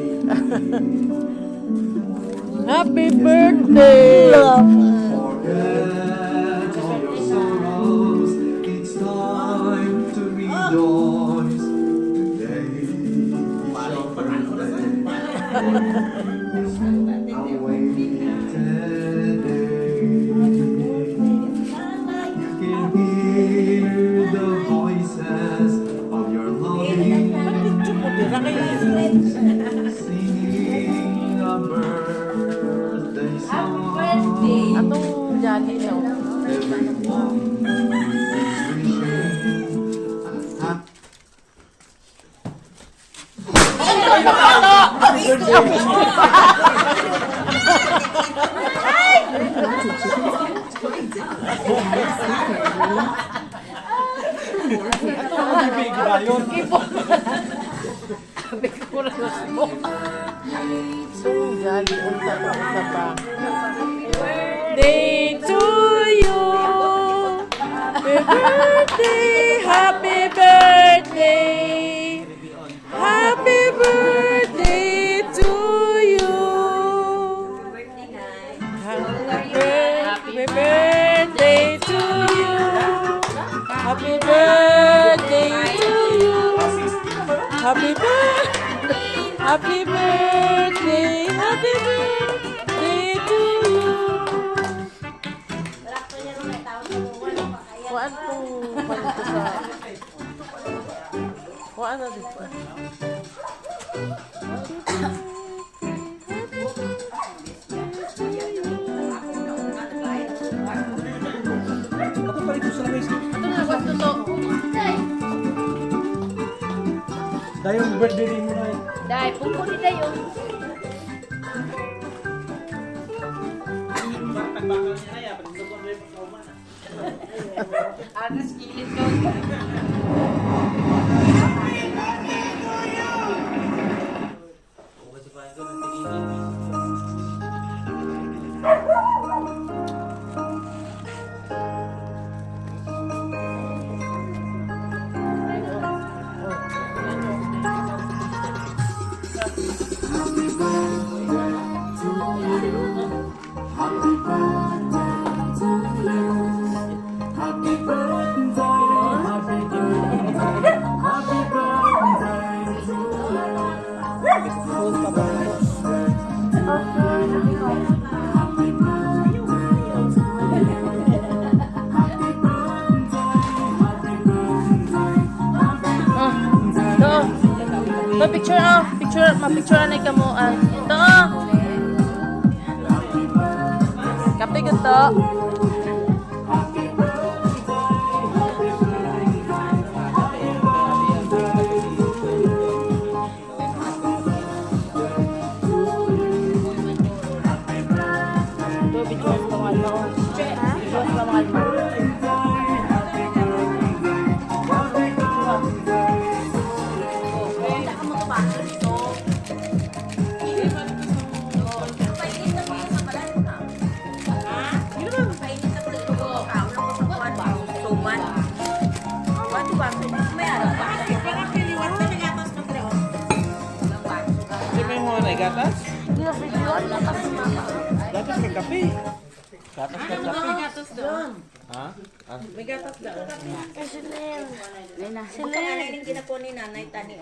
iyak. Happy birthday! Forget all your sorrows. It's time to rejoice. Today is your birthday. Awaited day. You can hear the voices of your loving singing a birthday song. Atong jolly daw. Everyone is wishing a happy Atong jolly. Unta pa. Day to you. Happy birthday. Happy birthday to you. Happy birthday to you. Happy birthday to you. Happy birthday. Happy birthday. Happy birthday to you. Kuan po panito sa kuan na dito. Dahil yung birthday din mo na eh. Dahil, pumpunin na yun. Anas, kilit ko. Ito, picture ma-picture na ka mo. Ito, kape ko to. Ito, picture sa mga mo. Picture sa mga mo. Gatas? Gatas may kape. Gatas may kape. Gatas doon. Ha? May gatas doon. Sila yung ginapo ni nanay tani.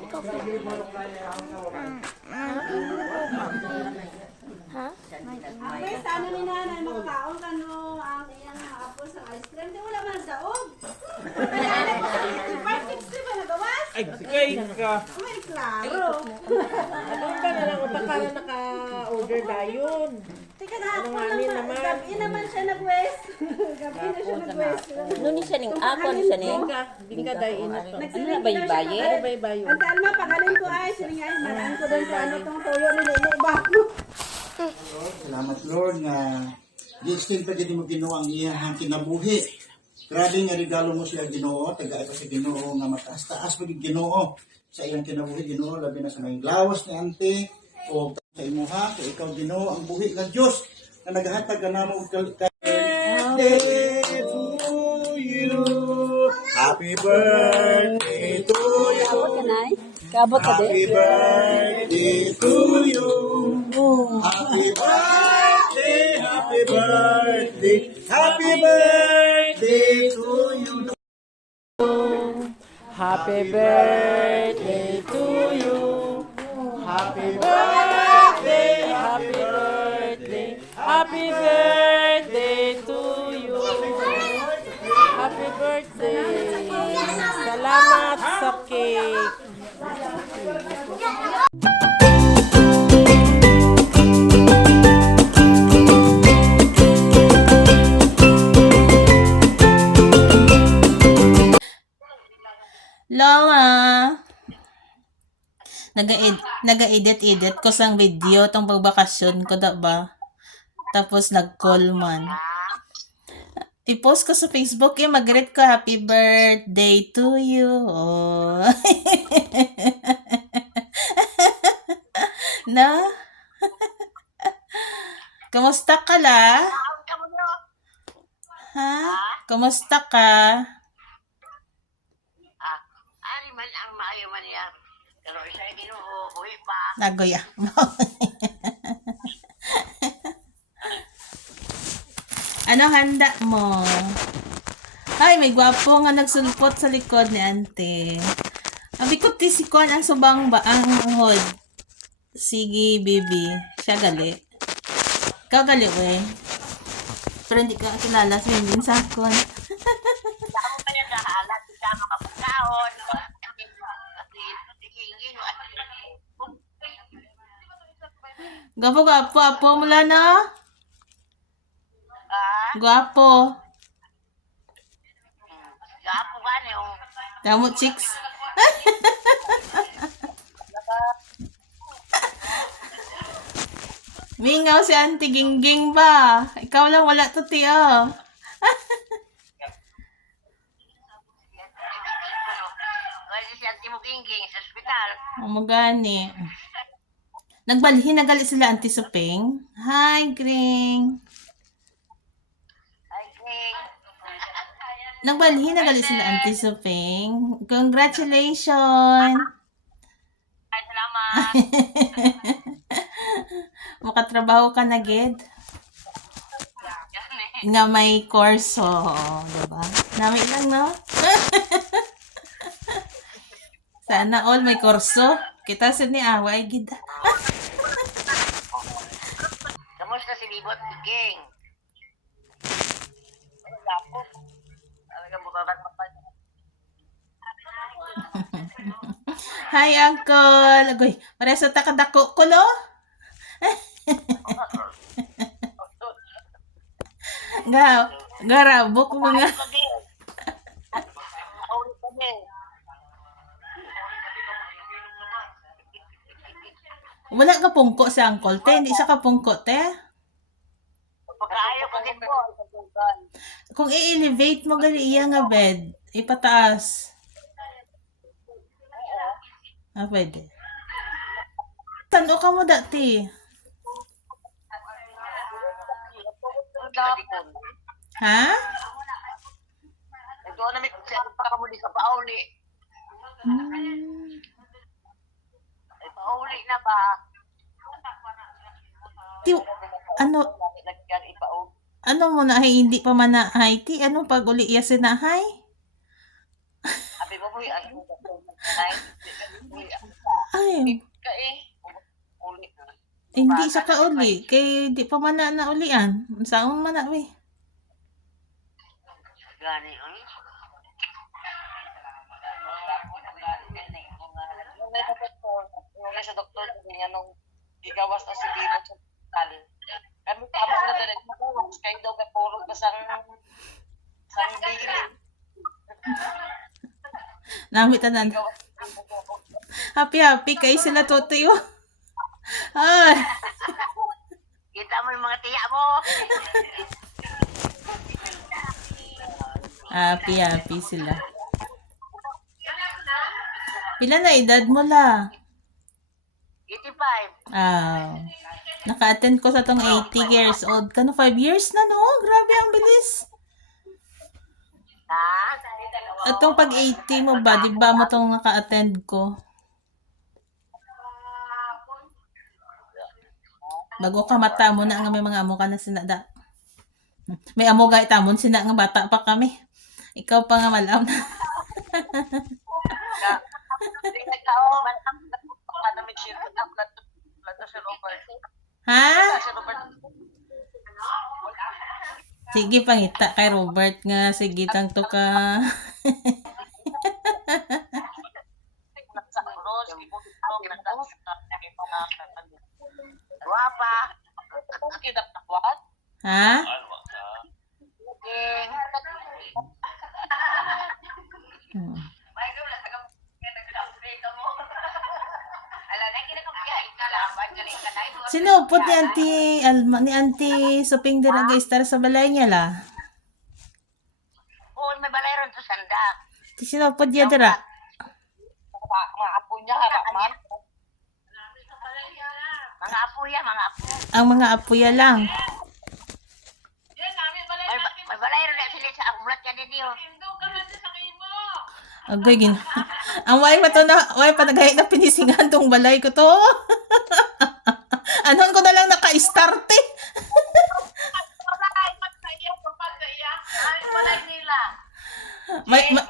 Ha? Ay, sa ano ni nanay, makakaon ka no, ang iyang apo sa ice cream. Di wala man ang daog. Perfect ba nagawas? Ay, sikay ka. May klaro. Ano ba na lang utak para naka-order dayon. Tika na ako Ano nga, naman. Gabi naman siya nag-west. Gabi na siya nag-west. Nung ni siya ning ako ni siya ning. Bingka dayon ito. Ano na bayi-bayi? Bayo. Ang talma, pagaling ko ay, siningay, maraan ko doon kung ano tong toyo ni Nene Bago. Salamat Lord nga di-extend pa din mo Ginoo ang iyang kinabuhi. Grabe nga regalo mo siya Ginoo, taga ito sa Ginoo nga mataas-taas pa Ginoo sa iyang kinabuhi Ginoo, labi na sa mga lawas ni ante o sa imuha, kay ikaw Ginoo ang buhi nga Dios na nagahatag kanamo og birthday to you. Happy birthday to you. nanay. Kabot ka Happy din. birthday to you. Happy birthday, happy birthday, happy birthday to you. Happy birthday to you. Happy birthday, happy birthday, happy birthday to you. Happy birthday. Salamat sa cake. Lola, naga-edit ko sang video tong pagbakasyon ko da ba? Tapos nag-call man. I-post ko sa Facebook mag-greet ko happy birthday to you. Oh. Na? Kumusta ka la? Ha? Kumusta ka? Ari man ang maayo man niya. Pero isa Ginoo, buhi pa. Nagoya. Ano handa mo? Ay, may gwapo nga nagsulpot sa likod ni ante. Abi ko ti si Kon ang subang ba ang hod. Sige, baby. Siya gali. Ikaw gali, we. Pero hindi ka kilala sa hindi sa Kon. Ako pa niya kahalat, hindi ka makapagkaon. Gwapo, apo mula na. Gwapo. Gapo ka niyo. Damo chicks. Mingaw si Auntie Gingging ba? Ikaw lang wala to ti oh. Kasi si Auntie mo Gingging sa ospital. Gani. Nagbalhin na gali sila Auntie Suping. Hi, Gring. Ay, King. Nagbalhin na gali sila Auntie Suping. Congratulations. Ay, salamat. Makatrabaho ka na, Ged. Nga may kurso. Diba? Nami lang, no? Sana all may kurso. Kita sa ni Away, Gid. Kamusta si Bibot King? Ay, gapo. Talagang bukabat mapan. Hi, Uncle. Agoy, pareso ta kadako ko, lo? Garabok mo nga. Aulit kami. Wala ka pungko sa Uncle, te. Hindi siya ka pungko, te. Pagkaayo ka din po. Kung i-elevate mo gali iya nga bed, ipataas. Ah, pwede. Tano ka mo dati. Gapon. Ha? Ito na may pa ka mo di sa pauli. Ay, pauli na ba? Ti, ano, Nagkan ipauli. ano mo na, ay, hindi pa man na, ay, ti, ano pag uli iya sinahay? Abi mo buhi ay. Ay, Ka eh. Uli. hindi siya ka uli. Kay, di pa man na ulian. Saan man na, we? Gani ay. Nung sa doktor niya nung gigawas na si Bibo sa hospital. Kami tama na dali mo kay daw ka puro basang sang bili. Nami tanan. Happy kay sila totoy, oh. Ay, Kita mo yung mga tiya mo. happy sila. Pila na edad mo la? 85. Ah, naka-attend ko sa tong 80 years old. Kano 5 years na, no? Grabe ang bilis. Ha? Atong pag 80 mo ba, di ba mo tong naka-attend ko? Bago ka mata mo na nga may mga amo ka na sinada. May amo ga itamon sina nga bata pa kami. Ikaw pa nga malam na. Hindi nagkaon man ang pandemic shit na plato si Robert. Ha? Si Robert. Sige pangita kay Robert nga sige tang to ka. Sa Rose, ibuto Guapa. Kidap na kwat. Ha? Hmm. Sino po ni Auntie Alma ni Auntie Suping dira guys tara sa balay niya la. Oo, may balay ron sa sandak. Sino po diya dira? Mga apo niya, harap man. Mga apo yan, mga apo. Ang mga apuya lang. May balay ron na sila sa amulat yan niyo. Agoy gin. Ang way pa nagayat na pinisingan tong balay ko to. Anon ko na lang naka-start eh.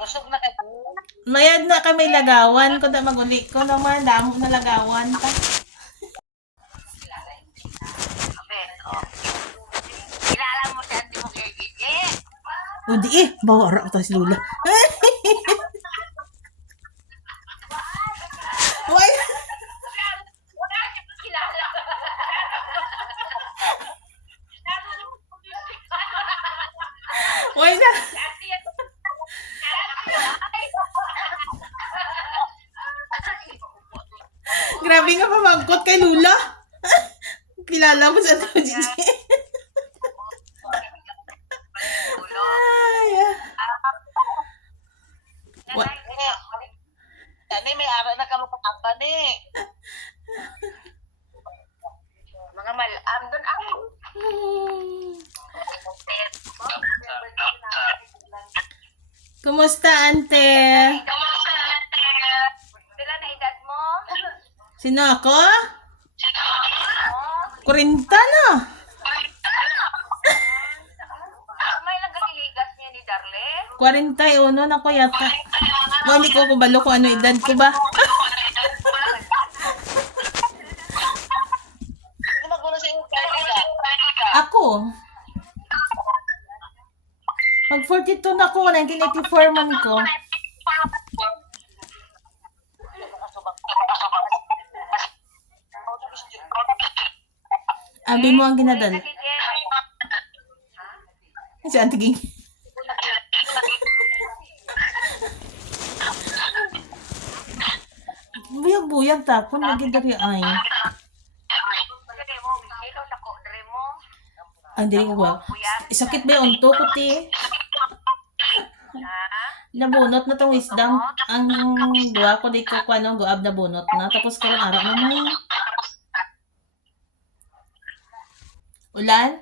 Busog na kayo. Mayad na kami lagawan ko na maguli ko naman damo na lagawan ta. Kilala mo si Auntie mo kay Gigi. O di bawara ta si Lula. Way. Way na. Grabe nga pamangkot kay Lula. Kilala mo sa ito, Gigi. Ay, Yan may ara na kamo pakapa ni. Mga malam doon ako. Kumusta, ante? Sila na edad mo? Sino ako? 40 na. May lang ganiligas niya ni Darle. 41 na ko yata. Mo hindi ko kubalo kung ano edad ko ba. Hindi magulo sa iyo kaya. Ako. Mag 42 na ko, 1984 man ko. Abi mo ang ginadal. Si Auntie Ging. Buyag-buyag tapon lagi dari ay. Ang dili ko ba? Sakit ba yung unto ko ti? Nabunot na tong wisdom. Ang duwa ko di ko ano, guab na bunot na. Tapos karon araw naman. Ulan?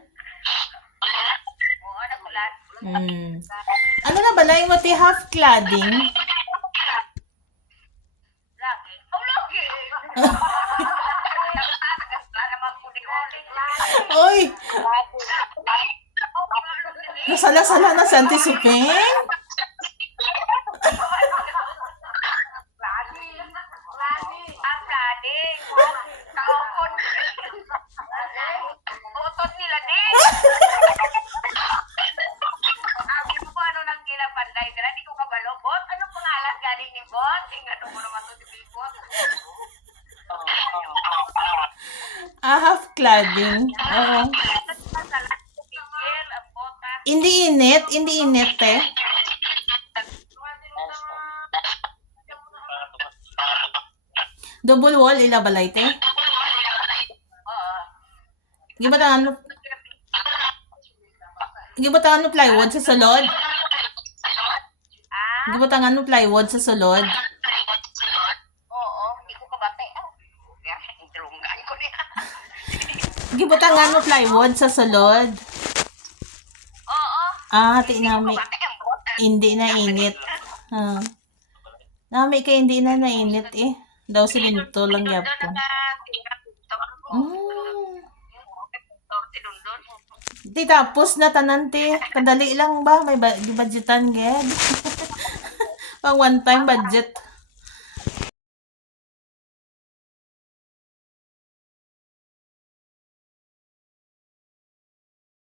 Ano na balay mo ti half cladding? Oy! Nasala-sala na si Auntie Suping? Utot nila din. Sabi mo ba ano nang kinapanday dira? Di ko kabalo, bot. Anong pangalan galing ni bot? Tingnan mo naman to si bot. Half cladding. Oo. Hindi init eh. Double wall ila balay te. Gibataan mo plywood sa sulod. Gibataan mo plywood sa sulod. Oo, hindi ko kabate. Interunggan ko niya. Gibataan mo plywood sa sulod. Oo. Ti nami. Hindi na init. Nami kay hindi na nainit eh. Daw silinto lang yapon. Di tapos na tanan te. Kadali lang ba? May budgetan ged. Pang one time budget.